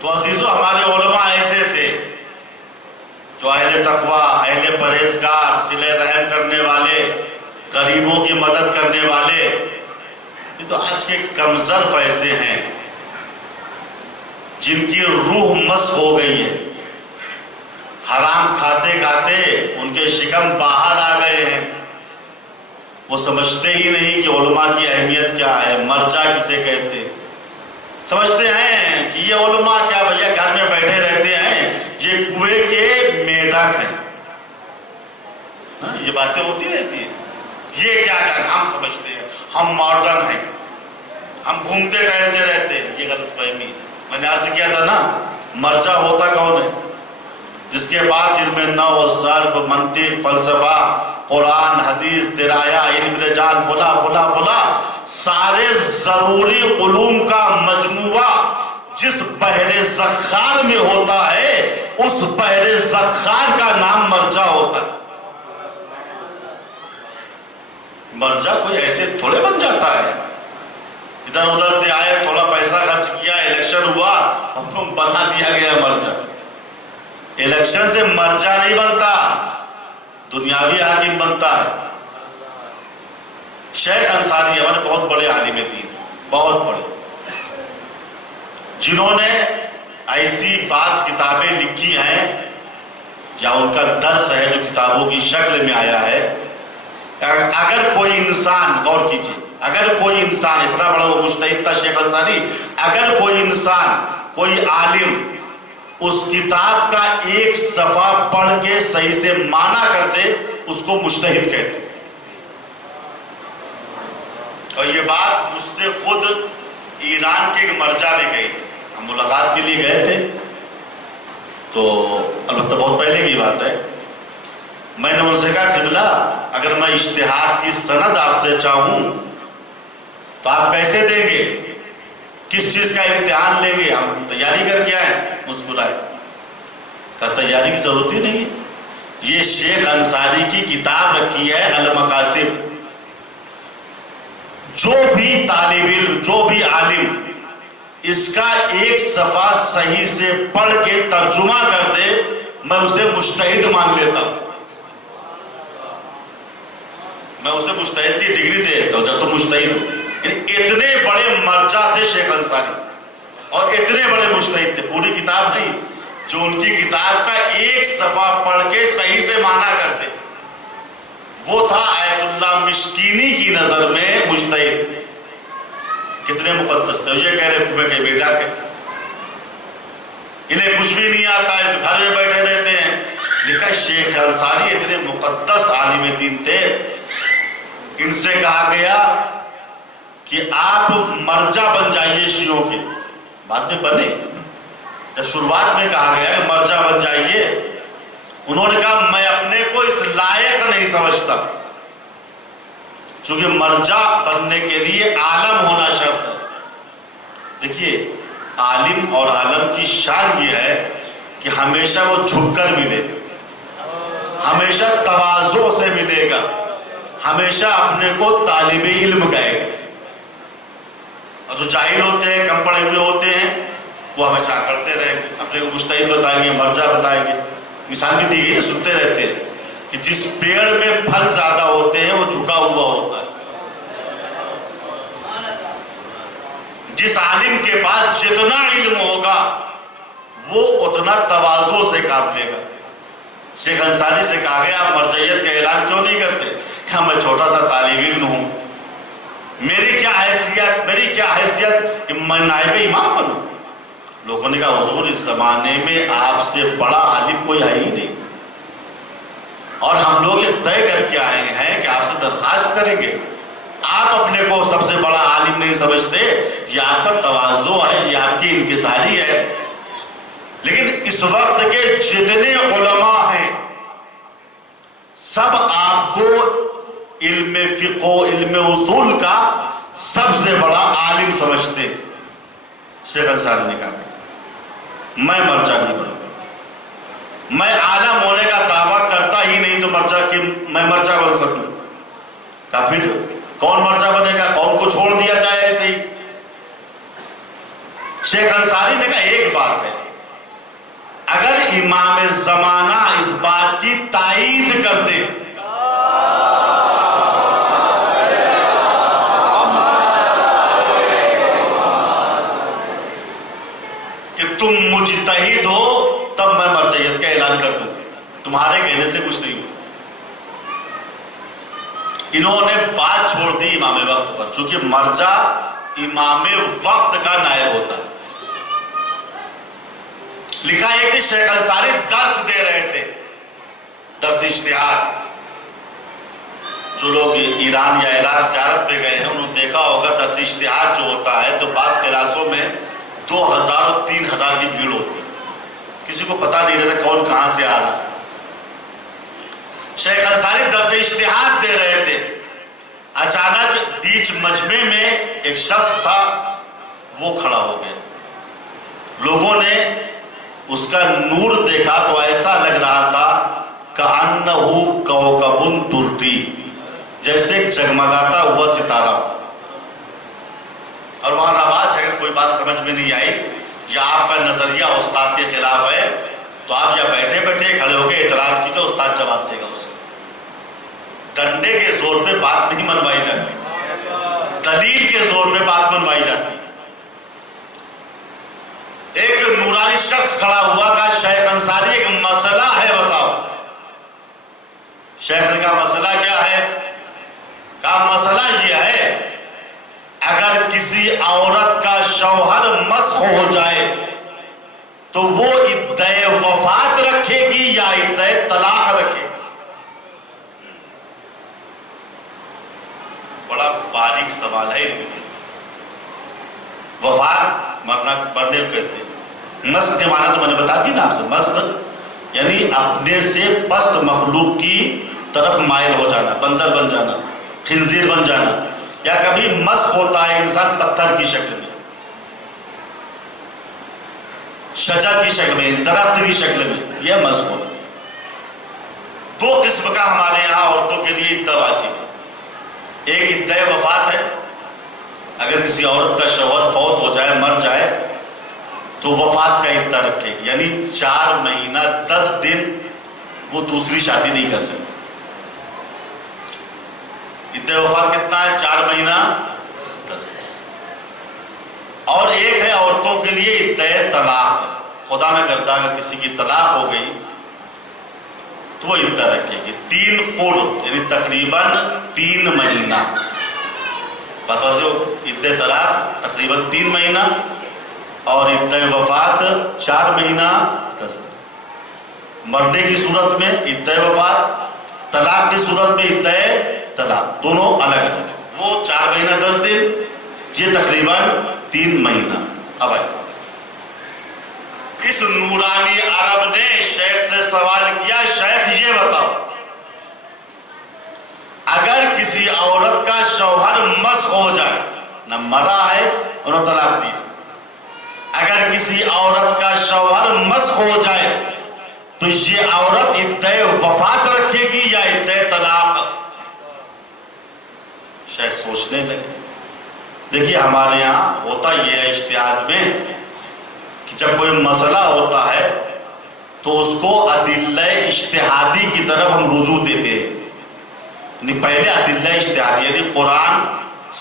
تو عزیزو ہمارے علماء ایسے تھے جو اہل تقوی، اہل پرہیزگار، صلہ رحم کرنے والے، غریبوں کی مدد کرنے والے. یہ تو آج کے کمزرف ایسے ہیں جن کی روح مس ہو گئی ہے، حرام کھاتے کھاتے ان کے شکم باہر آ گئے ہیں. وہ سمجھتے ہی نہیں کہ علماء کی اہمیت کیا ہے، مرجع کسے کہتے. سمجھتے ہیں کہ یہ علماء کیا بھیا گھر میں بیٹھے رہتے ہیں، یہ کنویں کے میڈک ہیں. یہ باتیں ہوتی رہتی ہیں. یہ کیا ہم سمجھتے ہیں ہم ماڈرن ہیں، ہم گھومتے ٹہلتے رہتے ہیں. یہ غلط فہمی. میں نے عرض کیا تھا نا، مرجع ہوتا کون ہے؟ جس کے پاس علم نحو، صرف، منطق، فلسفہ، قرآن، حدیث، درایا، علم رجال، فلا فلا فلا، سارے ضروری علوم کا مجموعہ جس بحر زخار میں ہوتا ہے، اس بحر زخار کا نام مرجع ہوتا ہے. مرجع کوئی ایسے تھوڑے بن جاتا ہے، ادھر ادھر سے آئے، تھوڑا پیسہ خرچ کیا، الیکشن ہوا اور بنا دیا گیا مرجع. الیکشن سے مرجع نہیں بنتا، دنیاوی حاکم بنتا ہے. شیخ انصاری ہمارے بہت بڑے عالم دین، بہت بڑے، جنہوں نے ایسی بعض کتابیں لکھی ہیں یا ان کا درس ہے جو کتابوں کی شکل میں آیا ہے. اگر کوئی انسان، غور کیجیے، اگر کوئی انسان، اتنا بڑا وہ مجتہد تھا شیخ انصاری، اگر کوئی انسان، کوئی عالم اس کتاب کا ایک صفحہ پڑھ کے صحیح سے معنی کرتے، اس کو مجتہد کہتے. اور یہ بات مجھ سے خود ایران کے ایک مرجع نے کہی تھی. ہم ملاقات کے لیے گئے تھے، تو البتہ بہت پہلے کی بات ہے. میں نے ان سے کہا قبلہ اگر میں اجتہاد کی سند آپ سے چاہوں تو آپ کیسے دیں گے؟ کس چیز کا امتحان لیں گے؟ ہم تیاری کر کے آئے. مسکرائے، کہا تیاری کی ضرورت ہی نہیں. یہ شیخ انصاری کی کتاب رکھی ہے المقاصد. جو بھی طالب علم، جو بھی عالم اس کا ایک صفحہ صحیح سے پڑھ کے ترجمہ کر دے، میں اسے مجتہد مان لیتا ہوں. میں اسے مجتہد کی ڈگری دے دیتا ہوں جب تو مجتہد ہوں. اتنے بڑے مرجع تھے شیخ انصاری اور اتنے بڑے مجتہد تھے. پوری کتاب نہیں، جو ان کی کتاب کا ایک صفحہ پڑھ کے صحیح سے معنی کرتے، وہ تھا آیت اللہ مشکینی کی نظر میں مجتہد. کتنے مقدس تھے. یہ کہہ رہے کنویں کے بیٹا کے، انہیں کچھ بھی نہیں آتا ہے، تو گھر میں بیٹھے رہتے ہیں. لکھا شیخ انصاری اتنے مقدس عالم دین تھے. ان سے کہا گیا کہ آپ مرجع بن جائیے شیعوں کے. بعد میں بنے، جب شروعات میں کہا گیا کہ مرجع بن جائیے، انہوں نے کہا میں اپنے کو اس لائق نہیں سمجھتا، چونکہ مرجع بننے کے لیے عالم ہونا شرط ہے. دیکھیے عالم اور عالم کی شان یہ ہے کہ ہمیشہ وہ جھک کر ملے گا، ہمیشہ تواضع سے ملے گا، ہمیشہ اپنے کو طالب علم کہے گا. اور جو جاہل ہوتے ہیں، کم پڑھے ہوئے ہوتے ہیں، وہ ہمیشہ کرتے رہیں گے، اپنے کو مجتہد بتائیں گے، مرجع بتائیں گے. مثال بھی دی گئی، سنتے رہتے ہیں کہ جس پیڑ میں پھل زیادہ ہوتے ہیں وہ جھکا ہوا ہوتا ہے. جس عالم کے پاس جتنا علم ہوگا وہ اتنا تواضع سے کام لے گا. شیخ انصاری سے کہا گیا آپ مرجعیت کا اعلان کیوں نہیں کرتے؟ کہ میں چھوٹا سا طالب علم ہوں، میری کیا حیثیت کہ میں نائب امام بنوں. لوگوں نے کہا حضور اس زمانے میں آپ سے بڑا عالم کوئی ہے ہی نہیں، اور ہم لوگ یہ طے کر کے آئے ہیں کہ آپ سے درخواست کریں گے. آپ اپنے کو سب سے بڑا عالم نہیں سمجھتے، یہ آپ کا تواضع ہے، یہ آپ کی انکساری ہے. لیکن اس وقت کے جتنے علماء ہیں سب آپ کو علم فقہ و علم اصول کا سب سے بڑا عالم سمجھتے. شیخ انصاری نے کہا میں مرجع نہیں بنوں، میں عالم ہونے کا دعویٰ کرتا ہی نہیں تو مرجع کہ میں مرجع بن سکوں. کہا پھر کون مرجع بنے گا؟ قوم کو چھوڑ دیا جائے ایسے ہی. شیخ انصاری نے کہا ایک بات ہے، اگر امام زمانہ اس بات کی تائید کر دے کہ تم مجتہد ہو، تب میں مرجعیت کا اعلان کر دوں، تمہارے کہنے سے کچھ نہیں ہو۔ انہوں نے بات چھوڑ دی امام وقت پر، چونکہ مرجع امام وقت کا نائب ہوتا ہے۔ لکھا ہے کہ شیخ انصاری درس دے رہے تھے، درس اجتہاد۔ جو لوگ ایران یا عراق زیارت پہ گئے ہیں انہوں نے دیکھا ہوگا درس اجتہاد جو ہوتا ہے تو بعض کلاسوں میں 2000 اور 3000 کی بھیڑ ہوتی ہے، کسی کو پتا نہیں رہتا کون کہاں سے آ رہا۔ شیخ انصاری درس اجتہاد دے رہے تھے، اچانک بیچ مجمع میں ایک شخص تھا، وہ کھڑا ہو گیا۔ لوگوں نے اس کا نور دیکھا تو ایسا لگ رہا تھا کأنہ کوكب درتی، جیسے ایک جگمگاتا ہوا ستارہ۔ اور وہاں رواج ہے، اگر کوئی بات سمجھ میں نہیں آئی یا آپ کا نظریہ استاد کے خلاف ہے تو آپ یا بیٹھے بیٹھے کھڑے ہو کے اعتراض کیجیے، استاد جواب دے گا اسے۔ ڈنڈے کے زور پہ بات نہیں منوائی جاتی، دلیل کے زور پہ بات منوائی جاتی۔ ایک نورانی شخص کھڑا ہوا، کہا شیخ انصاری ایک مسئلہ ہے بتاؤ۔ شیخ نے کہا مسئلہ کیا ہے؟ کہا مسئلہ یہ ہے اگر کسی عورت کا شوہر مسخ ہو جائے تو وہ عدہ وفات رکھے گی یا عدہ طلاق رکھے گی؟ بڑا باریک سوال ہے۔ وفات مرنے کو کہتے ہیں۔ مسخ کے معنی تو میں نے بتا دی نا آپ سے، مسخ یعنی اپنے سے پست مخلوق کی طرف مائل ہو جانا، بندر بن جانا، خنزیر بن جانا، یا کبھی مسخ ہوتا ہے انسان پتھر کی شکل میں، شجر کی شکل میں، درخت کی شکل میں، یہ مسخ ہوتا ہے۔ دو قسم کا ہمارے یہاں عورتوں کے لیے عدہ واجب ہے۔ ایک عدہ وفات ہے، اگر کسی عورت کا شوہر فوت ہو جائے، مر جائے تو وفات کا عدہ رکھے، یعنی 4 مہینہ 10 دن وہ دوسری شادی نہیں کر سکتی۔ عدہ وفات کتنا ہے؟ 4 مہینہ 10 دن۔ اور ایک ہے عورتوں کے لیے عدہ طلاق، خدا نہ کرتا اگر کسی کی طلاق ہو گئی تو وہ عدہ رکھے گی 3 قرء، یعنی تقریباً 3 مہینہ۔ بات واضح ہو، عدہ طلاق تقریباً 3 مہینہ اور عدہ وفات 4 مہینہ 10 دن۔ مرنے کی صورت میں عدہ وفات، طلاق کی صورت میں عدہ طلاق، دونوں الگ الگ۔ وہ 4 مہینہ 10 دن، یہ تقریباً 3 مہینہ۔ اب آئے اس نورانی عرب نے شیخ سے سوال کیا، شیخ یہ بتاؤ اگر کسی عورت کا شوہر مسخ ہو جائے، نہ مرا ہے اور نہ طلاق دی، اگر کسی عورت کا شوہر مسخ ہو جائے تو یہ عورت عدہ وفات رکھے گی یا عدہ طلاق؟ شیخ سوچنے لگے۔ دیکھیے ہمارے یہاں ہوتا یہ ہے اجتہاد میں کہ جب کوئی مسئلہ ہوتا ہے تو اس کو ادلہ اجتہادی کی طرف ہم رجوع دیتے ہیں، یعنی پہلے ادلہ اجتہادی یعنی قرآن،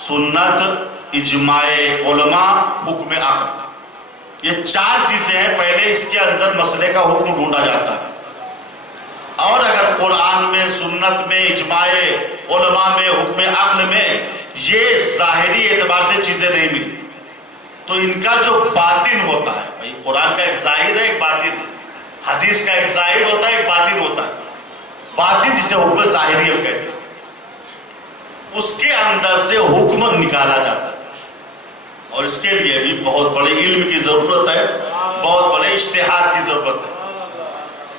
سنت، اجماع علماء، حکم عقل، یہ 4 چیزیں ہیں، پہلے اس کے اندر مسئلے کا حکم ڈھونڈا جاتا ہے۔ اور اگر قرآن میں، سنت میں، اجماع علماء میں، حکم عقل میں یہ ظاہری اعتبار سے چیزیں نہیں ملی تو ان کا جو باطن ہوتا ہے، بھائی قرآن کا ایک ظاہر ہے ایک باطن ہے، حدیث کا ایک ظاہر ہوتا ہے ایک باطن ہوتا ہے، باطن جسے حکم ظاہری ہم کہتے ہیں، اس کے اندر سے حکم نکالا جاتا ہے۔ اور اس کے لیے بھی بہت بڑے علم کی ضرورت ہے، بہت بڑے اجتہاد کی ضرورت ہے۔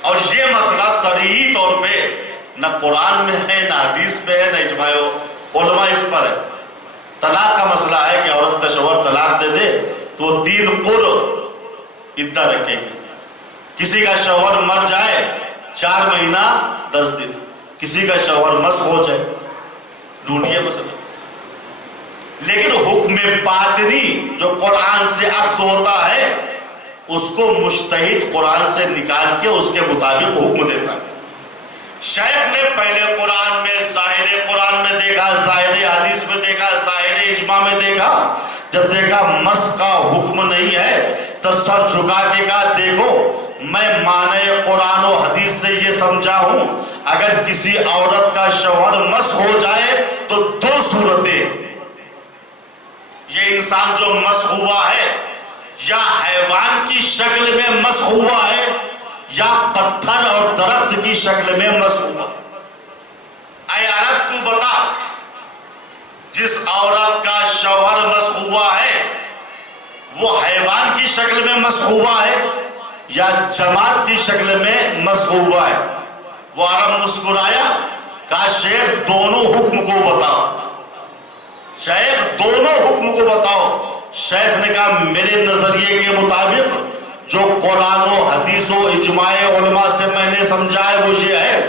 اور یہ مسئلہ صریحی طور پہ نہ قرآن میں ہے، نہ حدیث میں ہے، نہ اجماع علماء اس پر ہے۔ طلاق کا مسئلہ ہے کہ عورت کا شوہر طلاق دے دے تو وہ 3 قرء عدہ رکھے گی۔ کسی کا شوہر مر جائے 4 مہینہ 10 دن، کسی کا شوہر مسخ ہو جائے، ڈھونڈیے مسئلہ۔ لیکن حکم باطنی جو قرآن سے اخذ ہوتا ہے اس کو مجتہد قرآن سے نکال کے اس کے مطابق حکم دیتا ہے۔ شیخ نے پہلے قرآن میں ظاہر قرآن میں دیکھا، ظاہر حدیث میں دیکھا، ظاہر اجماع میں دیکھا، جب دیکھا مس کا حکم نہیں ہے تو سر جھکا کے کہا دیکھو میں معنی قرآن و حدیث سے یہ سمجھا ہوں اگر کسی عورت کا شوہر مس ہو جائے تو دو صورتیں، یہ انسان جو مس ہوا ہے یا حیوان کی شکل میں مس ہوا ہے یا پتھر اور درخت کی شکل میں مس ہوا۔ اے عرب تو بتا، جس عورت کا شوہر مس ہوا ہے وہ حیوان کی شکل میں مس ہوا ہے یا جماعت کی شکل میں مس ہوا ہے؟ وہ عرب مسکرایا، کہا شیخ دونوں حکم کو بتاؤ، شیخ دونوں حکم کو بتاؤ۔ شیخ نے کہا میرے نظریے کے مطابق جو قرآن و حدیث و اجماع علماء سے میں نے سمجھا ہے وہ یہ ہے،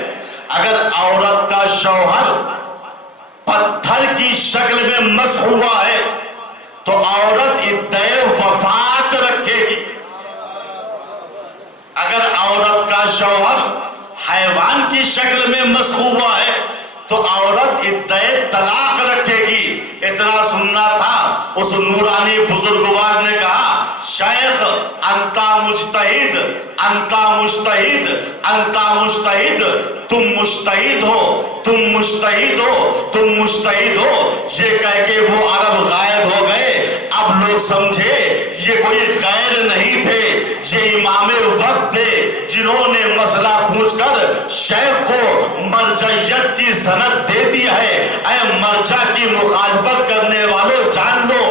اگر عورت کا شوہر پتھر کی شکل میں مس ہوا ہے تو عورت عدہ وفات رکھے گی، اگر عورت کا شوہر حیوان کی شکل میں مس ہوا ہے تو عورت عدہ طلاق رکھے گی۔ اتنا سننا تھا، اس نورانی بزرگوار نے کہا شیخ انتا مجتہد، انتا مجتہد، انتا مجتہد، تم مجتہد ہو، تم مجتہد ہو، تم مجتہد ہو۔ یہ کہہ کے وہ عرب غائب ہو گئے۔ اب لوگ سمجھے یہ کوئی غیر نہیں تھے، یہ امام وقت تھے جنہوں نے مسئلہ پوچھ کر شیخ کو مرجعیت کی سند دے دی ہے۔ اے مرجع کی مخالفت کرنے والوں جان لو